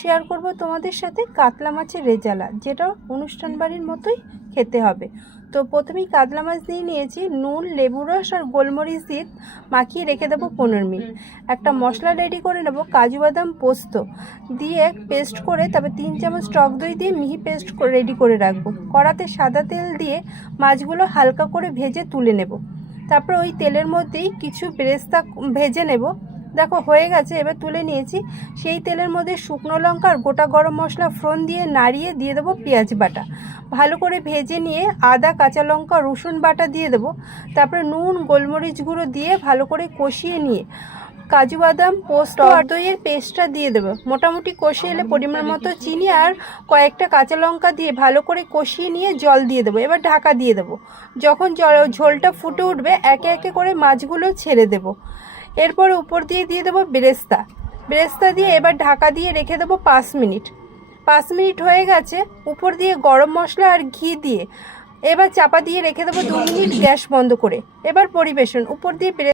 Share করব তোমাদের সাথে কাতলা মাছের রেজালা, যেটা অনুষ্ঠান বাড়ির মতোই খেতে হবে। তো প্রথমেই কাতলা মাছ দিয়ে নিয়েছি, নুন, লেবু রস আর গোলমরিচ দিয়ে মাখিয়ে রেখে দেবো 15 মিনিট। একটা মশলা রেডি করে নেব, কাজু বাদাম পোস্ত দিয়ে পেস্ট করে, তারপর 3 চামচ টক দই দিয়ে মিহি পেস্ট করে রেডি করে রাখবো। কড়াতে সাদা তেল দিয়ে মাছগুলো হালকা করে ভেজে তুলে নেব। তারপর ওই তেলের মধ্যেই কিছু বেরেস্তা ভেজে নেব। দেখো হয়ে গেছে, এবার তুলে নিয়েছি। সেই তেলের মধ্যে শুকনো লঙ্কা আর গোটা গরম মশলা ফোড়ন দিয়ে নাড়িয়ে দিয়ে দেবো পেঁয়াজ বাটা। ভালো করে ভেজে নিয়ে আদা, কাঁচা লঙ্কা, রসুন বাটা দিয়ে দেবো। তারপরে নুন, গোলমরিচ গুঁড়ো দিয়ে ভালো করে কষিয়ে নিয়ে কাজু বাদাম, পোস্ত আর দইয়ের পেস্টটা দিয়ে দেবো। মোটামুটি কষিয়ে এলে পরিমাণ মতো চিনি আর কয়েকটা কাঁচা লঙ্কা দিয়ে ভালো করে কষিয়ে নিয়ে জল দিয়ে দেবো। এবার ঢাকা দিয়ে দেবো। যখন ঝোলটা ফুটে উঠবে একে একে করে মাছগুলো ছেড়ে দেবো। এরপর উপর দিয়ে দিয়ে দেবো বেরেস্তা দিয়ে এবার ঢাকা দিয়ে রেখে দেবো 5 মিনিট। 5 মিনিট হয়ে গেছে। উপর দিয়ে গরম মশলা আর ঘি দিয়ে এবার চাপা দিয়ে রেখে দেবো 2 মিনিট, গ্যাস বন্ধ করে। এবার পরিবেশন। উপর দিয়ে